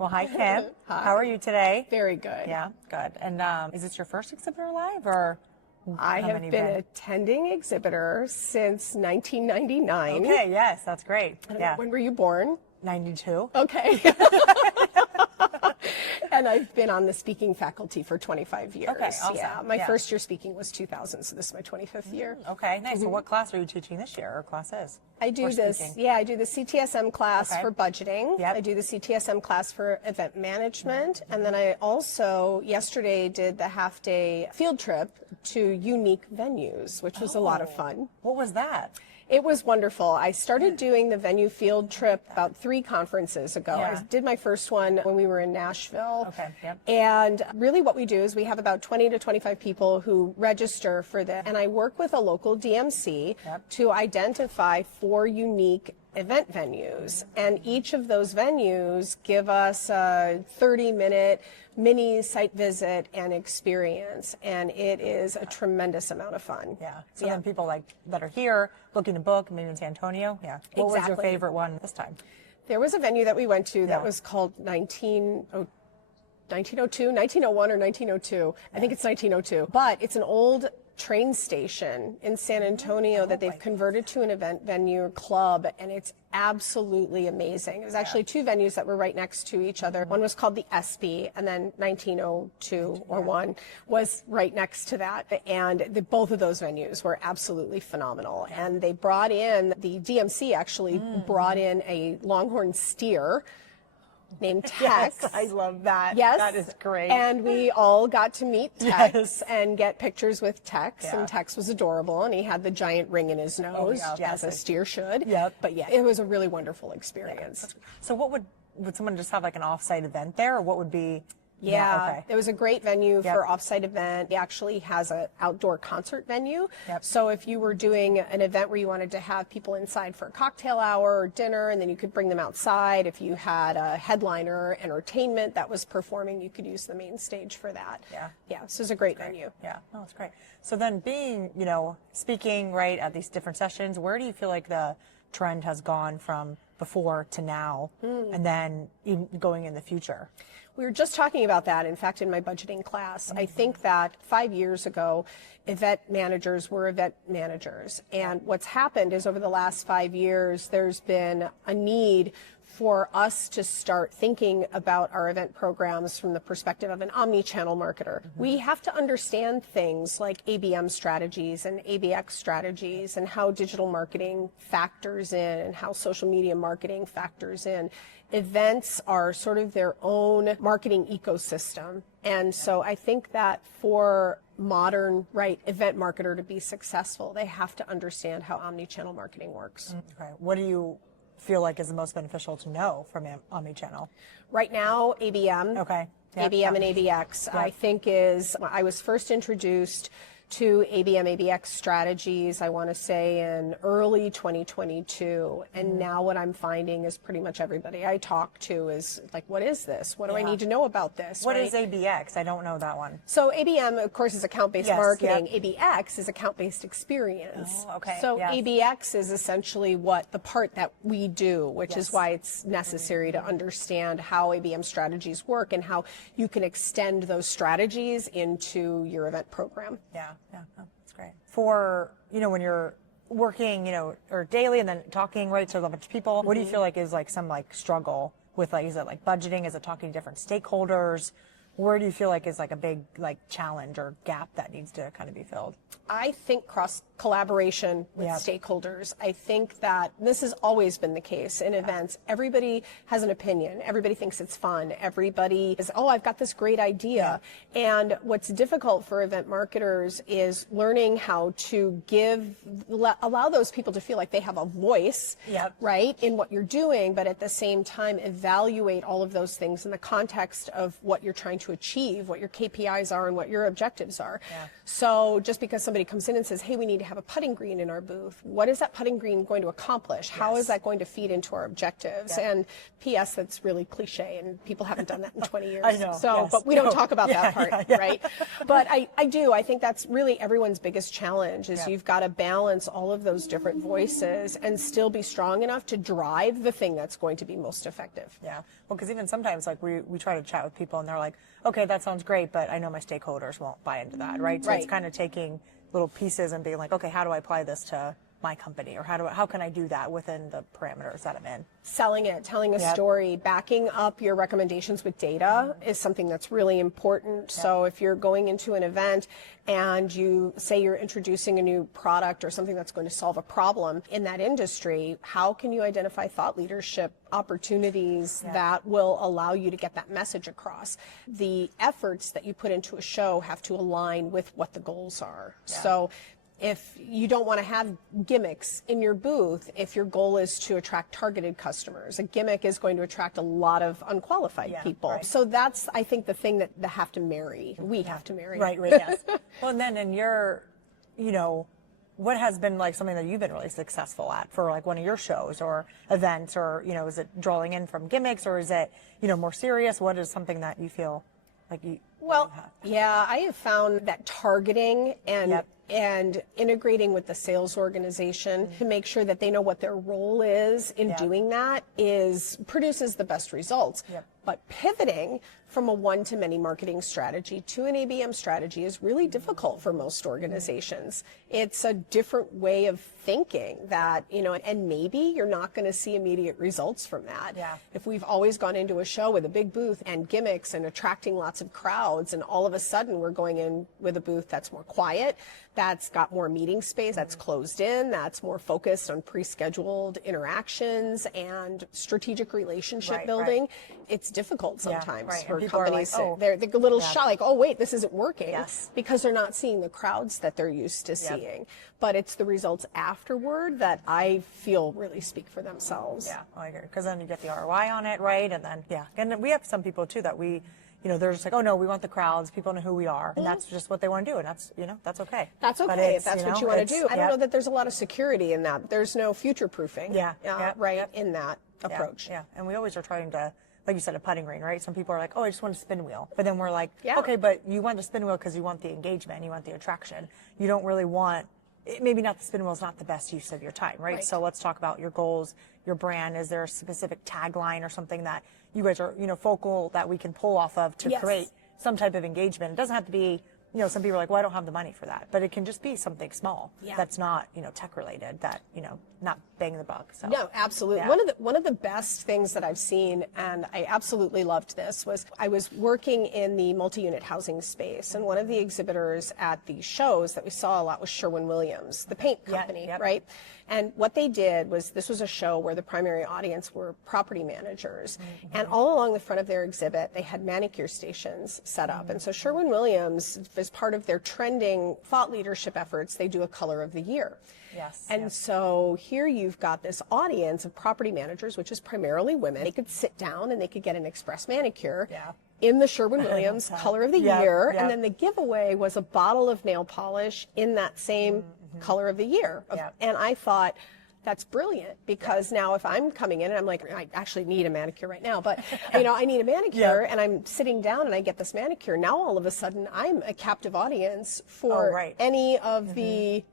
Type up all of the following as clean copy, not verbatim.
Well, hi, Kim. Hi. How are you today? Very good. Yeah, good. And is this your first Exhibitor Live, or I how have many been been? Exhibitor exhibitor since 1999. Okay, yes, that's great. Yeah, When were you born? 92. Okay. And I've been on the speaking faculty for 25 years. Okay, awesome. Yeah, my Yeah. first year speaking was 2000, so this is my 25th year. Okay, nice. So what class are you teaching this year, or classes? I do For this, speaking? yeah, I do the CTSM class Okay. for budgeting. Yep. I do the CTSM class for event management. And then I also, yesterday, did the half-day field trip to unique venues, which was a lot of fun. What was that? It was wonderful. I started doing the venue field trip about 3 conferences ago. Yeah. I did my first one when we were in Nashville. Okay, yep. And really what we do is we have about 20 to 25 people who register for this. And I work with a local DMC Yep. to identify 4 unique event venues. And each of those venues give us a 30-minute mini site visit and experience. And it is a tremendous amount of fun. Yeah. So then people like that are here looking to book, maybe in San Antonio. Yeah. What was your Exactly. favorite one this time? There was a venue that we went to that Yeah. was called 1902, 1901 or 1902. I think it's 1902. But it's an old train station in San Antonio that they've converted to an event venue club, and it's absolutely amazing. It was actually 2 venues that were right next to each other. One was called the SB, and then 1902 or 1 was right next to that. And both of those venues were absolutely phenomenal. And they brought in, the DMC actually brought in a longhorn steer named Tex. Yes, I love that. Yes. That is great. And we all got to meet Tex Yes. and get pictures with Tex. Yeah. And Tex was adorable, and he had the giant ring in his nose, yeah. as a steer should. Yep. But yeah, it was a really wonderful experience. So what would someone just have like an off-site event there, or what would be? Yeah, Okay. it was a great venue Yep. for offsite event. It actually has an outdoor concert venue. Yep. So if you were doing an event where you wanted to have people inside for a cocktail hour or dinner, and then you could bring them outside. If you had a headliner entertainment that was performing, you could use the main stage for that. Yeah. Yeah, so it was a great venue. Yeah, no, it's great. So then being, speaking right at these different sessions, where do you feel like the trend has gone from before to now, and then even going in the future? We were just talking about that, in fact, in my budgeting class. I think that 5 years ago, event managers were event managers. And what's happened is over the last 5 years, there's been a need for us to start thinking about our event programs from the perspective of an omni-channel marketer. We have to understand things like ABM strategies and ABX strategies, and how digital marketing factors in, and how social media marketing factors in. Events are sort of their own marketing ecosystem. And so I think that for modern, event marketer to be successful, they have to understand how omni-channel marketing works. Okay. What do you feel like is the most beneficial to know from omnichannel? Right now, ABM. Okay. Yep. ABM and ABX, I think I was first introduced to ABM, ABX strategies, I want to say in early 2022. And now what I'm finding is pretty much everybody I talk to is like, what is this? What do I need to know about this? What is ABX? I don't know that one. So ABM, of course, is account-based Yes, marketing. yep. ABX is account-based experience. Oh, okay, So yes. ABX is essentially the part that we do, which is why it's necessary to understand how ABM strategies work and how you can extend those strategies into your event program. Yeah, no, that's great. For, when you're working, or daily and then talking, to a bunch of people, what do you feel like is some struggle with, is it budgeting? Is it talking to different stakeholders? Where do you feel like is a big challenge or gap that needs to kind of be filled? I think cross collaboration with stakeholders. I think that this has always been the case in events. Everybody has an opinion. Everybody thinks it's fun. Everybody is, I've got this great idea. And what's difficult for event marketers is learning how to allow those people to feel like they have a voice, right, in what you're doing, but at the same time evaluate all of those things in the context of what you're trying to to achieve, what your KPIs are and what your objectives are. Yeah. So just because somebody comes in and says, hey, we need to have a putting green in our booth, what is that putting green going to accomplish? How is that going to feed into our objectives? Yeah. And P.S., that's really cliche, and people haven't done that in 20 years. I know. So, Yes. but we don't talk about that part, yeah. right? But I think that's really everyone's biggest challenge is you've got to balance all of those different voices and still be strong enough to drive the thing that's going to be most effective. Yeah. Well, because even sometimes, like, we try to chat with people and they're like, okay, that sounds great, but I know my stakeholders won't buy into that, right? So Right. it's kind of taking little pieces and being like, okay, how do I apply this to my company, or how can I do that within the parameters that I'm in? Selling it, telling a Yep. story, backing up your recommendations with data is something that's really important. So if you're going into an event and you say you're introducing a new product or something that's going to solve a problem in that industry, how can you identify thought leadership opportunities that will allow you to get that message across? The efforts that you put into a show have to align with what the goals are. So if you don't want to have gimmicks in your booth, if your goal is to attract targeted customers, a gimmick is going to attract a lot of unqualified people. Right. So that's, I think, the thing that they have to marry. We have to marry. Right, yes. Well, and then in your, what has been like something that you've been really successful at for like one of your shows or events, or, is it drawing in from gimmicks, or is it, more serious? What is something that you feel like you have? Yeah, I have found that targeting and integrating with the sales organization to make sure that they know what their role is in doing that produces the best results. But pivoting from a one-to-many marketing strategy to an ABM strategy is really difficult for most organizations. It's a different way of thinking that, and maybe you're not going to see immediate results from that. If we've always gone into a show with a big booth and gimmicks and attracting lots of crowds, and all of a sudden we're going in with a booth that's more quiet, that's got more meeting space, that's closed in, that's more focused on pre-scheduled interactions and strategic relationship building, it's difficult sometimes for companies. Like, they're a little shy, like, oh, wait, this isn't working, because they're not seeing the crowds that they're used to seeing. But it's the results afterward that I feel really speak for themselves. Yeah, I agree. Because then you get the ROI on it, right? And then, and then we have some people too that they're just like, oh no, we want the crowds, people know who we are, and that's just what they want to do, and that's, that's okay. That's okay if that's what you want to do. I don't know that there's a lot of security in that. There's no future proofing. In that approach. Yeah, and we always are trying to, like you said, a putting green, right? Some people are like, oh, I just want a spin wheel. But then we're like, okay, but you want the spin wheel because you want the engagement, you want the attraction. You don't really want, maybe not the spin wheel is not the best use of your time, right? So let's talk about your goals, your brand. Is there a specific tagline or something that you guys are, focal that we can pull off of to create some type of engagement? It doesn't have to be, some people are like, well, I don't have the money for that. But it can just be something small that's not, tech related, that, not bang the buck. So. No, absolutely. One of the best things that I've seen, and I absolutely loved this, was I was working in the multi-unit housing space, and one of the exhibitors at the shows that we saw a lot was Sherwin-Williams, the paint company, right? And what they did was, this was a show where the primary audience were property managers. And all along the front of their exhibit, they had manicure stations set up. And so Sherwin-Williams, as part of their trending thought leadership efforts, they do a color of the year. And so here you've got this audience of property managers, which is primarily women. They could sit down and they could get an express manicure in the Sherwin-Williams color of the year. And then the giveaway was a bottle of nail polish in that same color of the year. And I thought, that's brilliant, because now if I'm coming in and I'm like, I actually need a manicure right now, but I need a manicure, and I'm sitting down and I get this manicure, now all of a sudden I'm a captive audience for any of the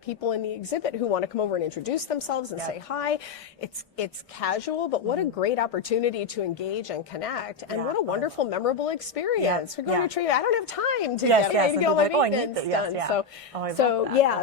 people in the exhibit who want to come over and introduce themselves and say hi. It's casual, but what a great opportunity to engage and connect, and what a wonderful, memorable experience. We're going to treat. I don't have time to get all my maintenance done.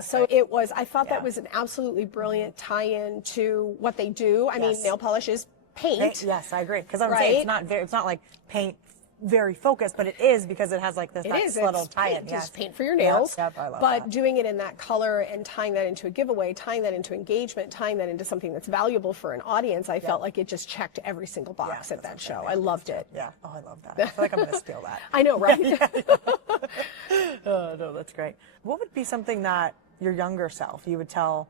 So it was. I thought that was an absolutely brilliant tie-in to what they do. I mean, nail polish is paint. Yes, I agree. Because I'm saying it's not like paint very focused, but it is, because it has like this little tie-in. It's paint for your nails. I love but that. Doing it in that color and tying that into a giveaway, tying that into engagement, tying that into something that's valuable for an audience, I felt like it just checked every single box at that show. I loved it. Yeah. Oh, I love that. I feel like I'm going to steal that. I know, right? Oh, no, that's great. What would be something that your younger self you would tell,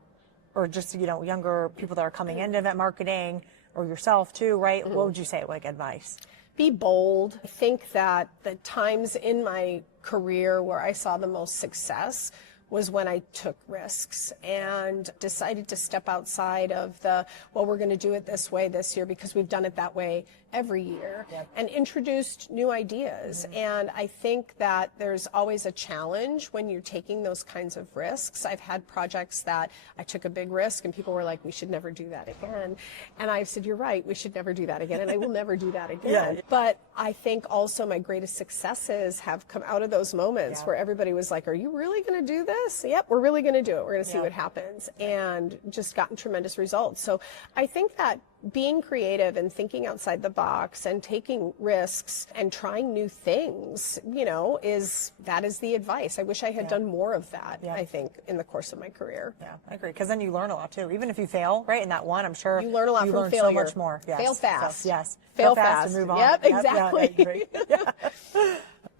or just, younger people that are coming into event marketing, or yourself too, right? What would you say, like, advice? Be bold. I think that the times in my career where I saw the most success was when I took risks and decided to step outside of the, well, we're going to do it this way this year because we've done it that way every year, and introduced new ideas. And I think that there's always a challenge when you're taking those kinds of risks. I've had projects that I took a big risk and people were like, we should never do that again. And I said, you're right, we should never do that again, and I will never do that again. But I think also my greatest successes have come out of those moments where everybody was like, are you really going to do this? Yep, we're really going to do it. We're going to see what happens, and just gotten tremendous results. So I think that being creative and thinking outside the box and taking risks and trying new things, you know, that is the advice. I wish I had done more of that, I think, in the course of my career. Yeah, I agree. Because then you learn a lot too. Even if you fail, right, in that one, I'm sure you learn a lot from learn failure. So much more. Yes. Fail fast. So, yes. Fail fast and move on. Yep, exactly.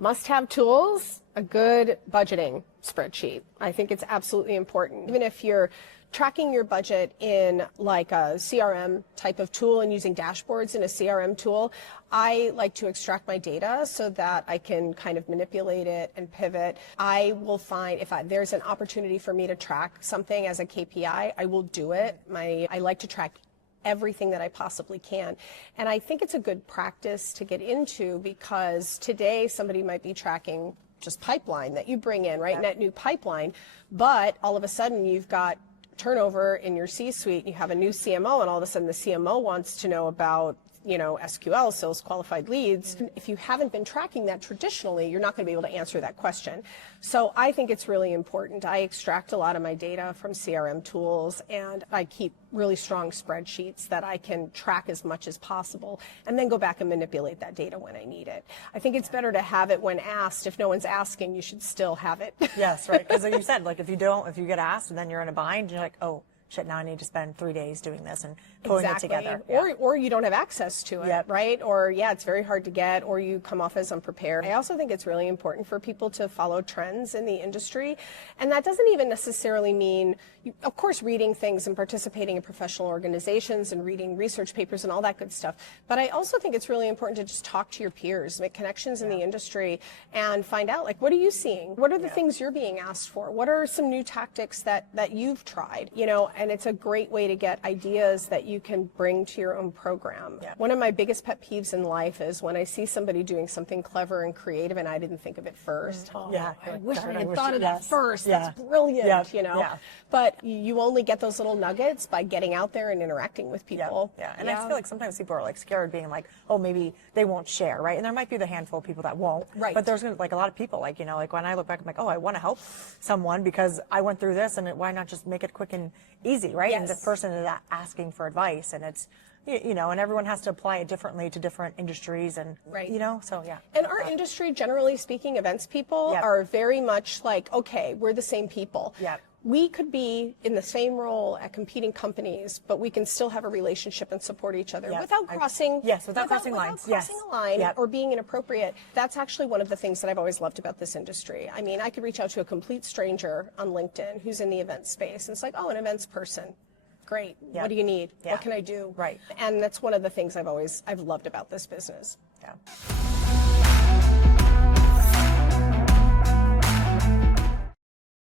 Must-have tools, a good budgeting spreadsheet. I think it's absolutely important. Even if you're tracking your budget in like a CRM type of tool and using dashboards in a CRM tool, I like to extract my data so that I can kind of manipulate it and pivot. I will find if there's an opportunity for me to track something as a KPI, I will do it. I like to track everything that I possibly can. And I think it's a good practice to get into, because today somebody might be tracking just pipeline that you bring in, right? Net new pipeline. But all of a sudden you've got turnover in your C-suite, you have a new CMO, and all of a sudden the CMO wants to know about, you know, SQL, sales qualified leads. If you haven't been tracking that traditionally, you're not going to be able to answer that question. So I think it's really important. I extract a lot of my data from CRM tools, and I keep really strong spreadsheets that I can track as much as possible, and then go back and manipulate that data when I need it. I think it's better to have it when asked. If no one's asking, you should still have it. Yes, right. Because like you said, like if you get asked and then you're in a bind, you're like, oh, shit, now I need to spend 3 days doing this and pulling it together. Or you don't have access to it, right? Or it's very hard to get, or you come off as unprepared. I also think it's really important for people to follow trends in the industry. And that doesn't even necessarily mean, of course, reading things and participating in professional organizations and reading research papers and all that good stuff. But I also think it's really important to just talk to your peers, make connections in the industry, and find out, like, what are you seeing? What are the things you're being asked for? What are some new tactics that you've tried? You know, and it's a great way to get ideas that you can bring to your own program. One of my biggest pet peeves in life is when I see somebody doing something clever and creative and I didn't think of it first. I wish I had thought of that first. That's brilliant, you know. But you only get those little nuggets by getting out there and interacting with people. And I feel like sometimes people are like scared, being like, oh, maybe they won't share, right? And there might be the handful of people that won't. Right. But there's like a lot of people, like, you know, like when I look back, I'm like, oh, I want to help someone because I went through this, and why not just make it quick and easy, right? And the person is asking for advice, and it's, you know, and everyone has to apply it differently to different industries, and you know, so And our industry, generally speaking, events people are very much like, okay, we're the same people. We could be in the same role at competing companies, but we can still have a relationship and support each other without crossing. Without crossing lines. Without crossing a line or being inappropriate. That's actually one of the things that I've always loved about this industry. I mean, I could reach out to a complete stranger on LinkedIn who's in the events space, and it's like, oh, an events person. Great. What do you need? What can I do? Right. And that's one of the things I've loved about this business.